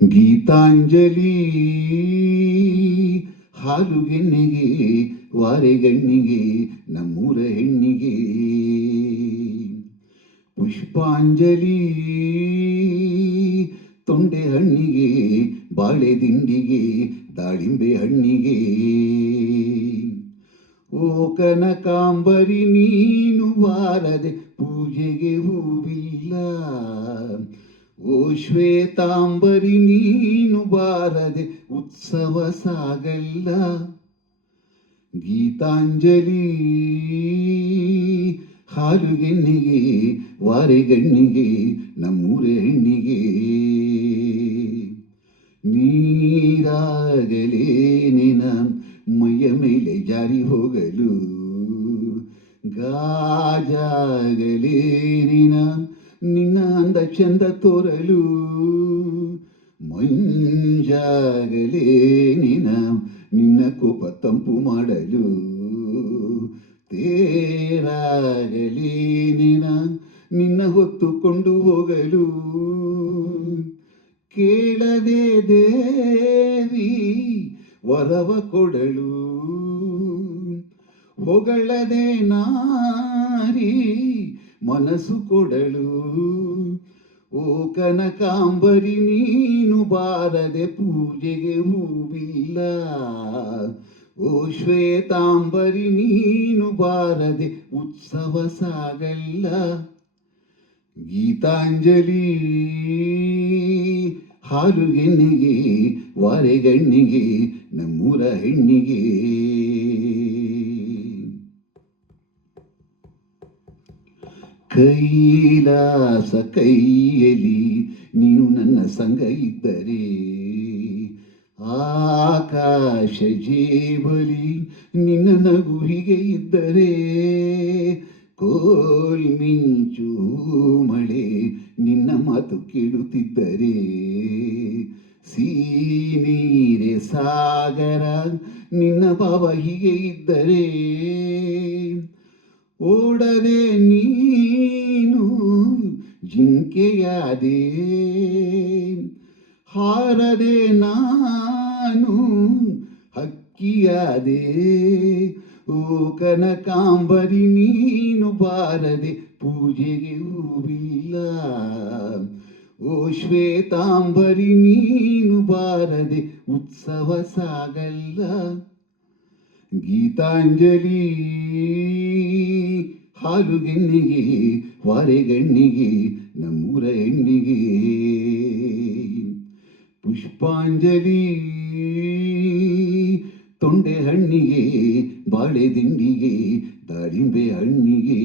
ಗೀತಾಂಜಲಿ ಹಾಲುಗೆನ್ನಿಗೆ ವಾರೆಗಣ್ಣಿಗೆ ನಮ್ಮೂರ ಹೆಣ್ಣಿಗೆ ಪುಷ್ಪಾಂಜಲಿ ತೊಂಡೆ ಹಣ್ಣಿಗೆ ಬಾಳೆ ದಿಂಡಿಗೆ ದಾಳಿಂಬೆ ಹಣ್ಣಿಗೆ ಓ ಕನಕಾಂಬರಿ ನೀನು ಬಾರದೆ ಪೂಜೆಗೆ ಹೂವಿಲ್ಲ ಓ ಶ್ವೇತಾಂಬರಿ ನೀನು ಬಾರದೆ ಉತ್ಸವ ಸಾಗಲ್ಲ ಗೀತಾಂಜಲಿ ಹಾಲುಗೆನ್ನಿಗೆ ವಾರೆಗಣ್ಣಿಗೆ ನಮ್ಮೂರ ಹೆಣ್ಣಿಗೆ ನೀರಾಗಲೇ ನಿನ ಮೈಯ ಮೇಲೆ ಜಾರಿ ಹೋಗಲು ಗಾಜಾಗಲೇ ನಿನ್ನ ಅಂದ ಚಂದ ತೋರಲು ಮಂಜಾಗಲೇ ನಿನ್ನ ಕೋಪ ತಂಪು ಮಾಡಲು ತೇರಾಗಲೇ ನಿನ್ನ ಹೊತ್ತುಕೊಂಡು ಹೋಗಲು ಕೇಳದೆ ದೇವಿ ವರವ ಕೊಡಲು ಹೊಗಳದೆ ನಾರಿ ಮನಸ್ಸು ಕೊಡಲು ಓ ಕನಕಾಂಬರಿ ನೀನು ಬಾರದೆ ಪೂಜೆಗೆ ಹೂವಿಲ್ಲ ಓ ಶ್ವೇತಾಂಬರಿ ನೀನು ಬಾರದೆ ಉತ್ಸವ ಸಾಗಲ್ಲ ಗೀತಾಂಜಲಿ ಹಾಲುಗೆನ್ನಿಗೆ ವಾರೆಗಣ್ಣಿಗೆ ನಮ್ಮೂರ ಹೆಣ್ಣಿಗೆ ಕೈಲಾಸ ಕೈಯಲ್ಲಿ ನೀನು ನನ್ನ ಸಂಗ ಇದ್ದರೆ ಆಕಾಶ ಜೇಬಲಿ ನಿನ್ನ ನಗು ಹೀಗೆ ಇದ್ದರೆ ಕೋಲ್ಮಿಂಚು ಮಳೆ ನಿನ್ನ ಮಾತು ಕೇಳುತ್ತಿದ್ದರೆ ಸೀನೀರೆ ಸಾಗರ ನಿನ್ನ ಭಾವ ಹೀಗೆ ಇದ್ದರೆ ಓಡದೆ ನೀನು ಜಿಂಕೆಯಾದೆ ಹಾರದೆ ನಾನು ಹಕ್ಕಿಯಾದೆ ಓ ಕನಕಾಂಬರಿ ನೀನು ಬಾರದೆ ಪೂಜೆಗೆ ಹೂವಿಲ್ಲ ಓ ಶ್ವೇತಾಂಬರಿ ನೀನು ಬಾರದೆ ಉತ್ಸವ ಸಾಗಲ್ಲ ಗೀತಾಂಜಲಿ ಹಾಲುಗೆನ್ನಿಗೆ ವಾರೆಗಣ್ಣಿಗೆ ನಮ್ಮೂರ ಹೆಣ್ಣಿಗೆ ಪುಷ್ಪಾಂಜಲಿ ತೊಂಡೆ ಹಣ್ಣಿಗೆ ಬಾಳೆ ದಿಂಡಿಗೆ ದಾಳಿಂಬೆ ಹಣ್ಣಿಗೆ